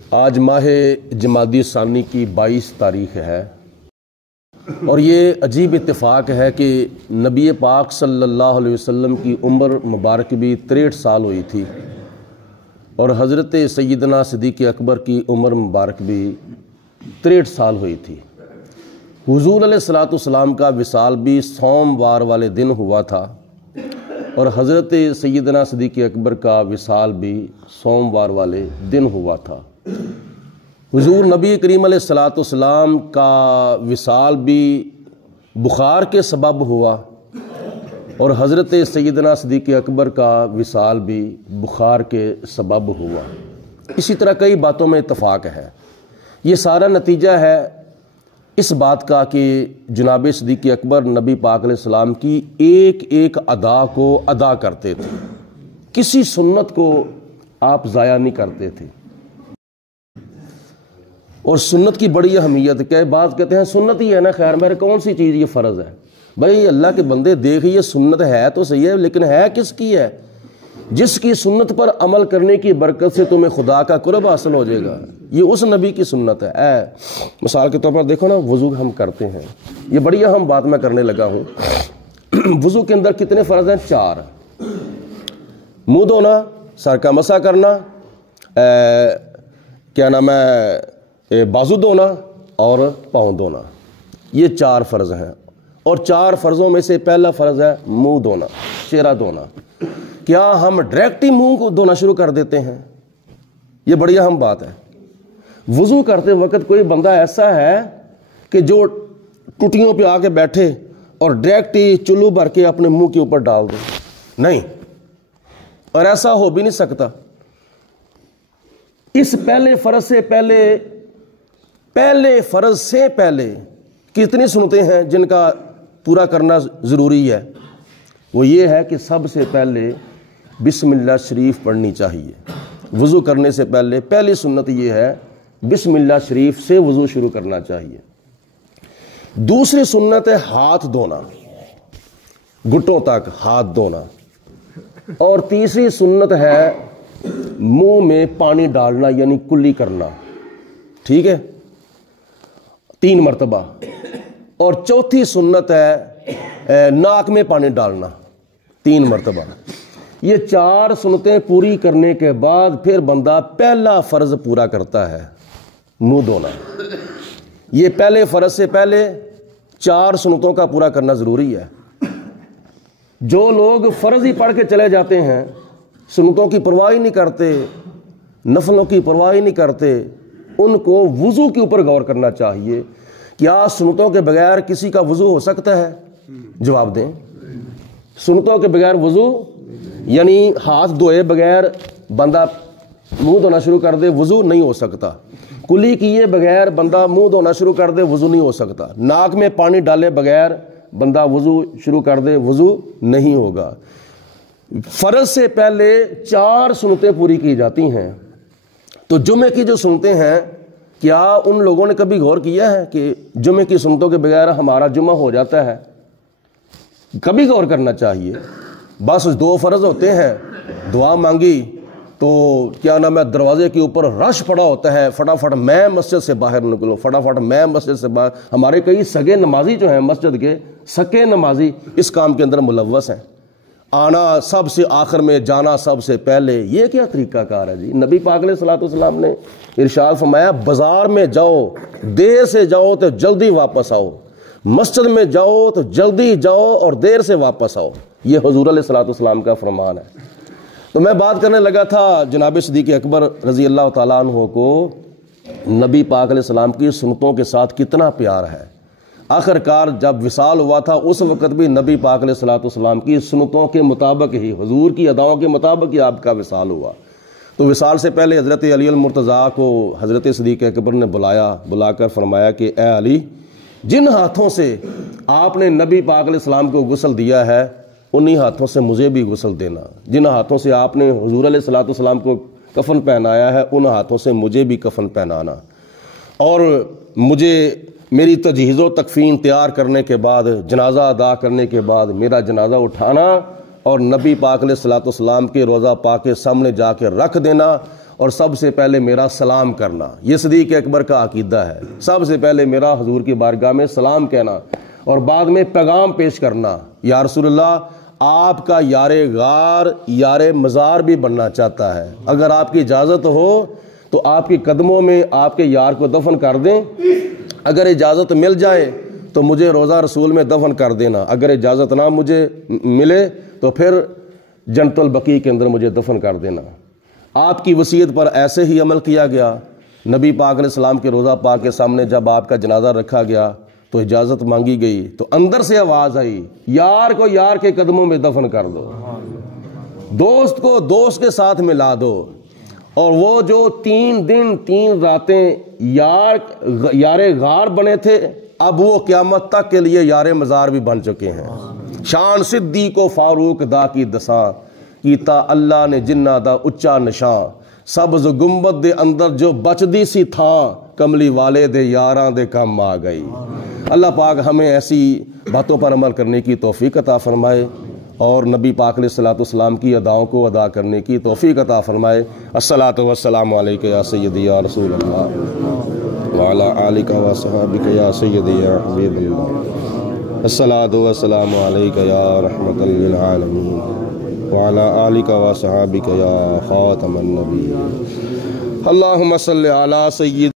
آج ماہ جمادی ثانی کی 22 تاریخ ہے اور یہ عجیب اتفاق ہے کہ نبی پاک صلی اللہ علیہ وسلم کی عمر مبارک بھی 63 سال ہوئی تھی اور حضرت سیدنا صدیق اکبر کی عمر مبارک بھی 63 سال ہوئی تھی۔ حضور علیہ الصلوۃ والسلام کا وصال بھی سوموار والے دن ہوا تھا اور حضرت سیدنا صدیق اکبر کا وصال بھی سوموار والے دن ہوا تھا۔ حضور نبی کریم علیہ الصلوۃ والسلام کا وصال بھی بخار کے سبب ہوا اور حضرت سیدنا صدیق اکبر کا وصال بھی بخار کے سبب ہوا۔ اسی طرح کئی باتوں میں اتفاق ہے۔ یہ سارا نتیجہ ہے اس بات کا کہ جناب صدیق اکبر نبی پاک علیہ السلام کی ایک ایک ادا کو ادا کرتے تھے، کسی سنت کو آپ ضائع نہیں کرتے تھے۔ اور سنت کی بڑی اہمیت کیا ہے؟ بعض کہتے ہیں سنت ہی ہے نا، خیر میرے کون سی چیز یہ فرض ہے؟ بھائی اللہ کے بندے دیکھ، یہ سنت ہے تو صحیح ہے، لیکن ہے کس کی ہے؟ جس کی سنت پر عمل کرنے کی برکت سے تمہیں خدا کا قرب حاصل ہو جائے گا، یہ اس نبی کی سنت ہے۔ مثال کے طور پر دیکھو نا، وضو ہم کرتے ہیں، یہ بڑی اہم بات میں کرنے لگا ہوں۔ وضو کے اندر کتنے فرض ہیں؟ 4۔ منہ دھونا، سر کا مسح کرنا، کیا نام ہے، بازو دھونا اور پاؤں دھونا، یہ 4 فرض ہیں۔ اور 4 فرضوں میں سے پہلا فرض ہے منہ دھونا، چہرہ دھونا۔ کیا ہم ڈائریکٹ ہی منہ کو دھونا شروع کر دیتے ہیں؟ یہ بڑی اہم بات ہے۔ وضو کرتے وقت کوئی بندہ ایسا ہے کہ جو ٹوٹیوں پہ آ کے بیٹھے اور ڈائریکٹ ہی چلو بھر کے اپنے منہ کے اوپر ڈال دے؟ نہیں، اور ایسا ہو بھی نہیں سکتا۔ اس پہلے فرض سے پہلے کتنی سنتیں ہیں جن کا پورا کرنا ضروری ہے؟ وہ یہ ہے کہ سب سے پہلے بسم اللہ شریف پڑھنی چاہیے۔ وضو کرنے سے پہلے پہلی سنت یہ ہے بسم اللہ شریف سے وضو شروع کرنا چاہیے۔ دوسری سنت ہے ہاتھ دھونا، گھٹوں تک ہاتھ دھونا۔ اور تیسری سنت ہے منہ میں پانی ڈالنا، یعنی کلی کرنا، ٹھیک ہے، 3 مرتبہ۔ اور چوتھی سنت ہے ناک میں پانی ڈالنا 3 مرتبہ۔ یہ 4 سنتیں پوری کرنے کے بعد پھر بندہ پہلا فرض پورا کرتا ہے، منہ دھونا۔ یہ پہلے فرض سے پہلے 4 سنتوں کا پورا کرنا ضروری ہے۔ جو لوگ فرض ہی پڑھ کے چلے جاتے ہیں، سنتوں کی پرواہ نہیں کرتے، نفلوں کی پرواہ نہیں کرتے، ان کو وضو کے اوپر غور کرنا چاہیے۔ کیا سنتوں کے بغیر کسی کا وضو ہو سکتا ہے؟ جواب دیں۔ سنتوں کے بغیر وضو، یعنی ہاتھ دھوئے بغیر بندہ منہ دھونا شروع کر دے، وضو نہیں ہو سکتا۔ کلی کیے بغیر بندہ منہ دھونا شروع کر دے، وضو نہیں ہو سکتا۔ ناک میں پانی ڈالے بغیر بندہ وضو شروع کر دے، وضو نہیں ہوگا۔ فرض سے پہلے 4 سنتیں پوری کی جاتی ہیں۔ تو جمعے کی جو سنتیں ہیں، کیا ان لوگوں نے کبھی غور کیا ہے کہ جمعے کی سنتوں کے بغیر ہمارا جمعہ ہو جاتا ہے؟ کبھی غور کرنا چاہیے۔ بس 2 فرض ہوتے ہیں، دعا مانگی تو کیا نام ہے، دروازے کے اوپر رش پڑا ہوتا ہے، فٹافٹ میں مسجد سے باہر نکلو، فٹافٹ میں مسجد سے باہر۔ ہمارے کئی سگے نمازی جو ہیں، مسجد کے سکے نمازی، اس کام کے اندر ملوث ہیں۔ آنا سب سے آخر میں، جانا سب سے پہلے، یہ کیا طریقہ کار ہے جی؟ نبی پاک علیہ الصلوۃ والسلام نے ارشاد فرمایا، بازار میں جاؤ دیر سے جاؤ تو جلدی واپس آؤ، مسجد میں جاؤ تو جلدی جاؤ اور دیر سے واپس آؤ۔ یہ حضور علیہ الصلوۃ والسلام کا فرمان ہے۔ تو میں بات کرنے لگا تھا جناب صدیق اکبر رضی اللہ تعالیٰ عنہ کو نبی پاک علیہ السلام کی سنتوں کے ساتھ کتنا پیار ہے۔ آخر کار جب وصال ہوا تھا اس وقت بھی نبی پاک علیہ الصلوۃ والسلام کی سنتوں کے مطابق ہی، حضور کی اداؤں کے مطابق ہی آپ کا وصال ہوا۔ تو وصال سے پہلے حضرت علی المرتضیٰ کو حضرت صدیق اکبر نے بلا کر فرمایا کہ اے علی، جن ہاتھوں سے آپ نے نبی پاک علیہ السلام کو غسل دیا ہے، انہی ہاتھوں سے مجھے بھی غسل دینا۔ جن ہاتھوں سے آپ نے حضور علیہ الصلوۃ والسلام کو کفن پہنایا ہے، ان ہاتھوں سے مجھے بھی کفن پہنانا۔ اور مجھے میری تجہیز و تکفین تیار کرنے کے بعد، جنازہ ادا کرنے کے بعد میرا جنازہ اٹھانا اور نبی پاک علیہ الصلوۃ والسلام کے روضہ پاک کے سامنے جا کے رکھ دینا اور سب سے پہلے میرا سلام کرنا، یہ صدیق اکبر کا عقیدہ ہے۔ سب سے پہلے میرا حضور کی بارگاہ میں سلام کہنا اور بعد میں پیغام پیش کرنا، یا رسول اللہ آپ کا یار غار یار مزار بھی بننا چاہتا ہے، اگر آپ کی اجازت ہو تو آپ کے قدموں میں آپ کے یار کو دفن کر دیں، اگر اجازت مل جائے تو مجھے روضہ رسول میں دفن کر دینا، اگر اجازت نہ مجھے ملے تو پھر جنت البقیع کے اندر مجھے دفن کر دینا۔ آپ کی وصیت پر ایسے ہی عمل کیا گیا۔ نبی پاک علیہ السلام کے روضہ پاک کے سامنے جب آپ کا جنازہ رکھا گیا تو اجازت مانگی گئی تو اندر سے آواز آئی، یار کو یار کے قدموں میں دفن کر دو، دوست کو دوست کے ساتھ ملا دو۔ اور وہ جو 3 دن 3 راتیں یار غار بنے تھے، اب وہ قیامت تک کے لیے یار مزار بھی بن چکے ہیں۔ شان صدیق و فاروق دا کی دساں کیتا اللہ نے جنہ دا اچا نشاں، سبز گنبد دے اندر جو بچدی سی تھاں، کملی والے دے یاراں دے کم آ گئی۔ اللہ پاک ہمیں ایسی باتوں پر عمل کرنے کی توفیق عطا فرمائے اور نبی پاک علیہ السلام کی اداؤں کو ادا کرنے کی توفیق عطا فرمائے۔ الصلاۃ والسلام علیک یا سیدی یا رسول اللہ وعلی آلک و صحابک یا سیدی یا حبیب اللہ، الصلاۃ والسلام علیک یا رحمۃ للعالمین وعلی آلک و صحابک یا خاتم النبی۔ اللہم صلی علی سید